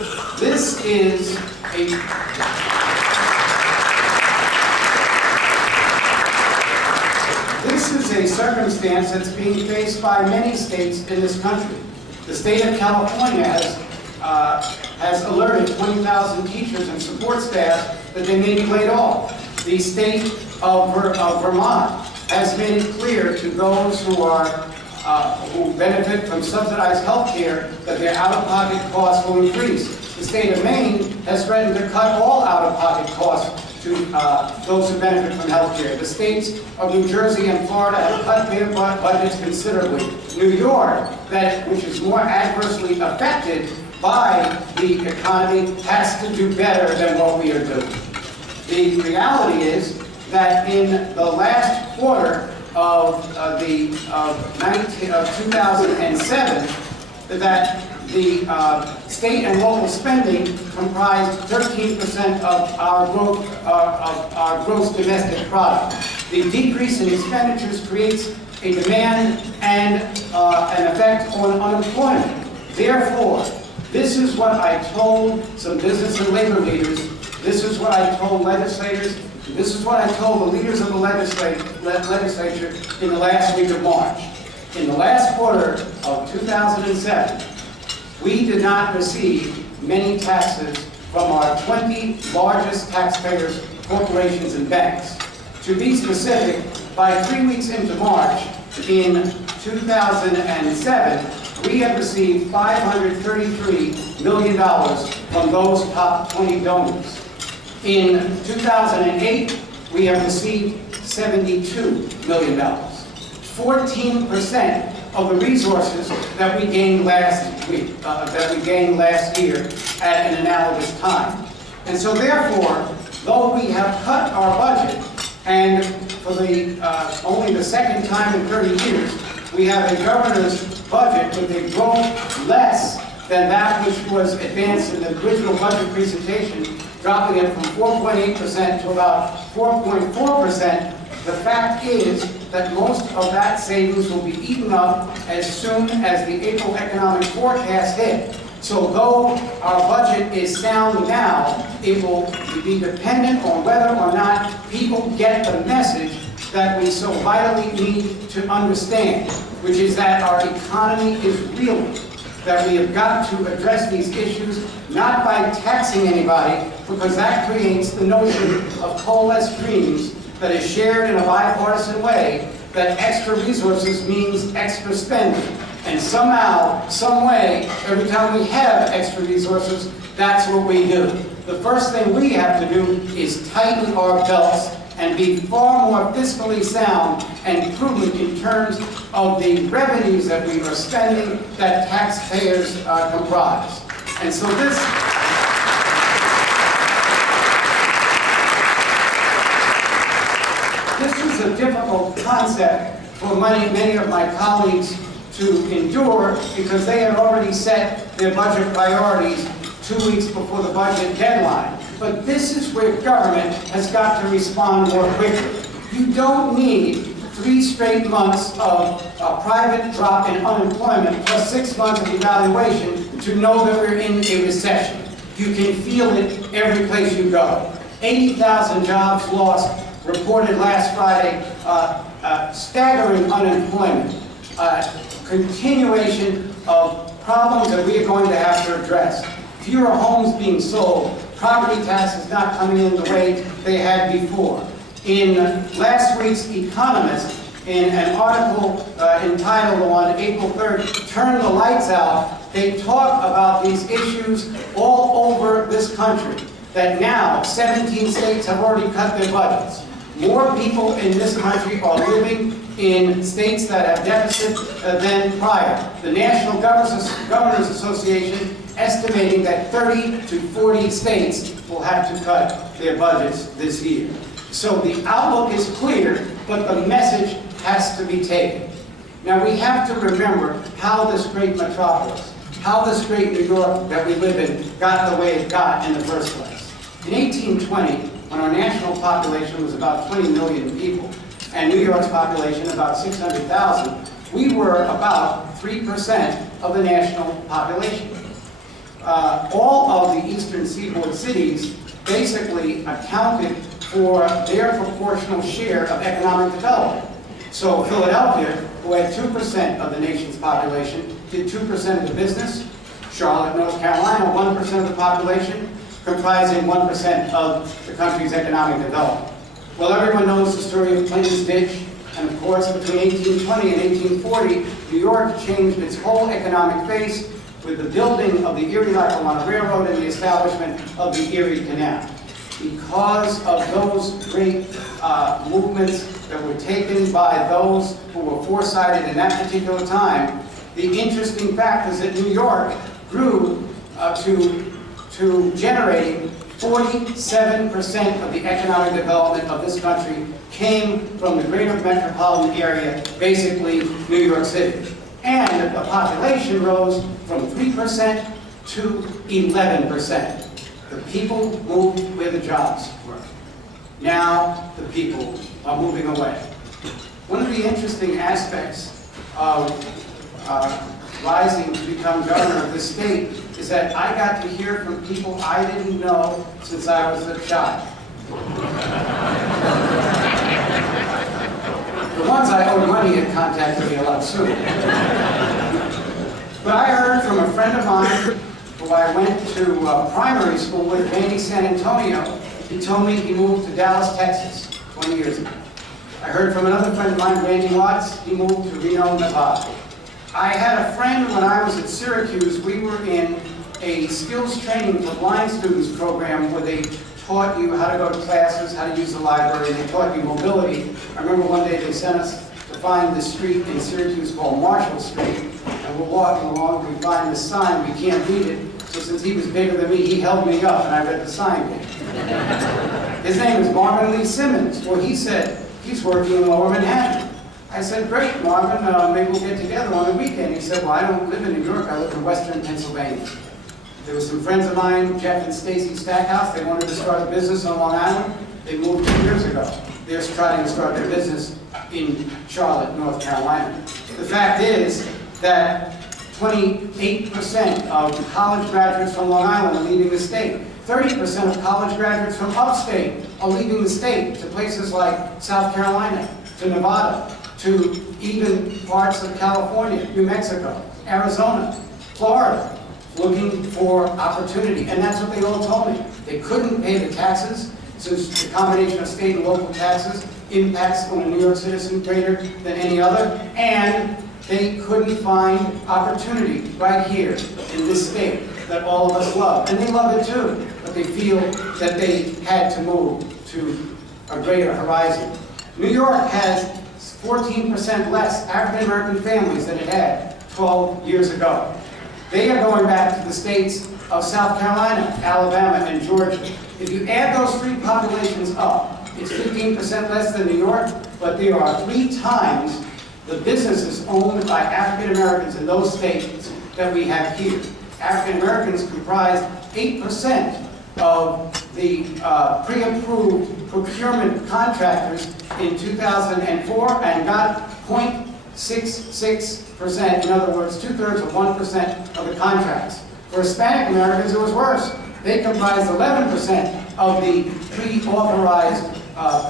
This is a circumstance that's being faced by many states in this country. The state of California has alerted 20,000 teachers and support staff that they may be laid off. The state of Vermont has made it clear to those who benefit from subsidized health care that their out-of-pocket costs will increase. The state of Maine has threatened to cut all out-of-pocket costs to those who benefit from health care. The states of New Jersey and Florida have cut their budgets considerably. New York, which is more adversely affected by the economy, has to do better than what we are doing. The reality is that in the last quarter of 2007, that the state and local spending comprised 13% of our gross domestic product. The decrease in expenditures creates a demand and an effect on unemployment. Therefore, this is what I told some business and labor leaders. This is what I told legislators. This is what I told the leaders of the legislature in the last week of March. In the last quarter of 2007, we did not receive many taxes from our 20 largest taxpayers, corporations, and banks. To be specific, by 3 weeks into March in 2007, we had received $533 million from those top 20 donors. In 2008, we have received $72 million, 14% of the resources that we gained last year at an analogous time. And so therefore, though we have cut our budget, and for only the second time in 30 years, we have a governor's budget with a growth less than that which was advanced in the original budget presentation, dropping it from 4.8% to about 4.4%, the fact is that most of that savings will be eaten up as soon as the April economic forecast hit. So though our budget is sound now, it will be dependent on whether or not people get the message that we so vitally need to understand, which is that our economy is reeling, that we have got to address these issues not by taxing anybody, because that creates the notion of coalesced dreams that is shared in a bipartisan way, that extra resources means extra spending. And somehow, some way, every time we have extra resources, that's what we do. The first thing we have to do is tighten our belts and be far more fiscally sound and prudent in terms of the revenues that we are spending that taxpayers comprise. And so this is a difficult concept for many of my colleagues to endure, because they had already set their budget priorities 2 weeks before the budget deadline. But this is where government has got to respond more quickly. You don't need 3 straight months of a private drop in unemployment plus 6 months of evaluation to know that we're in a recession. You can feel it every place you go. 80,000 jobs lost, reported last Friday, staggering unemployment, continuation of problems that we are going to have to address. Fewer homes being sold, property taxes not coming in the way they had before. In last week's Economist, in an article entitled on April 3rd, Turn the Lights Out, they talk about these issues all over this country, that now 17 states have already cut their budgets. More people in this country are living in states that have deficits than prior. The National Governors Association estimating that 30 to 40 states will have to cut their budgets this year. So the outlook is clear, but the message has to be taken. Now we have to remember how this great metropolis, how this great New York that we live in got the way it got in the first place. In 1820, when our national population was about 20 million people, and New York's population about 600,000, we were about 3% of the national population. all of the eastern seaboard cities basically accounted for their proportional share of economic development. So Philadelphia, who had 2% of the nation's population, did 2% of the business. Charlotte, North Carolina, 1% of the population, comprising 1% of the country's economic development. Well, everyone knows the story of Clinton's Ditch, and of course, between 1820 and 1840, New York changed its whole economic face with the building of the Erie-Lackawanna Railroad and the establishment of the Erie Canal. Because of those great movements that were taken by those who were foresighted in that particular time, the interesting fact is that New York grew to generating 47% of the economic development of this country came from the greater metropolitan area, basically New York City. And the population rose from 3% to 11%. The people moved where the jobs were. Now the people are moving away. One of the interesting aspects of rising to become governor of this state is that I got to hear from people I didn't know since I was a child. The ones I owed money had contacted me a lot sooner. But I heard from a friend of mine who I went to primary school with, Randy San Antonio. He told me he moved to Dallas, Texas, 20 years ago. I heard from another friend of mine, Randy Watts. He moved to Reno, Nevada. I had a friend when I was at Syracuse. We were in a skills training for blind students program where they taught you how to go to classes, how to use the library, and they taught you mobility. I remember one day they sent us to find this street in Syracuse called Marshall Street, and we're walking along, we find this sign, we can't read it, so since he was bigger than me, he held me up and I read the sign to him. His name is Marvin Lee Simmons. Well, he said he's working in Lower Manhattan. I said, great, Marvin, maybe we'll get together on the weekend. He said, well, I don't live in New York, I live in Western Pennsylvania. There were some friends of mine, Jeff and Stacy Stackhouse. They wanted to start a business on Long Island. They moved 2 years ago. They're trying to start their business in Charlotte, North Carolina. The fact is that 28% of college graduates from Long Island are leaving the state. 30% of college graduates from upstate are leaving the state to places like South Carolina, to Nevada, to even parts of California, New Mexico, Arizona, Florida, looking for opportunity. And that's what they all told me. They couldn't pay the taxes, since the combination of state and local taxes impacts on a New York citizen greater than any other, and they couldn't find opportunity right here in this state that all of us love. And they love it too, but they feel that they had to move to a greater horizon. New York has 14% less African American families than it had 12 years ago. They are going back to the states of South Carolina, Alabama, and Georgia. If you add those 3 populations up, it's 15% less than New York, but there are 3 times the businesses owned by African Americans in those states that we have here. African Americans comprised 8% of the pre-approved procurement contractors in 2004 and got 0.66%. In other words, 2/3 of 1% of the contracts. For Hispanic Americans, it was worse. They comprised 11% of the pre-authorized,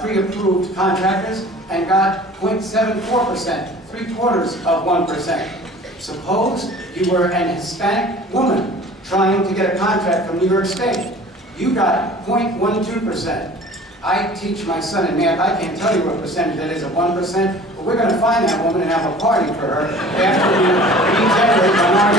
pre-approved contractors and got 0.74%, 3/4 of 1%. Suppose you were an Hispanic woman trying to get a contract from New York State. You got 0.12%. I teach my son in math. I can't tell you what percentage that is of 1%, but we're going to find that woman and have a party for her after we regenerate minority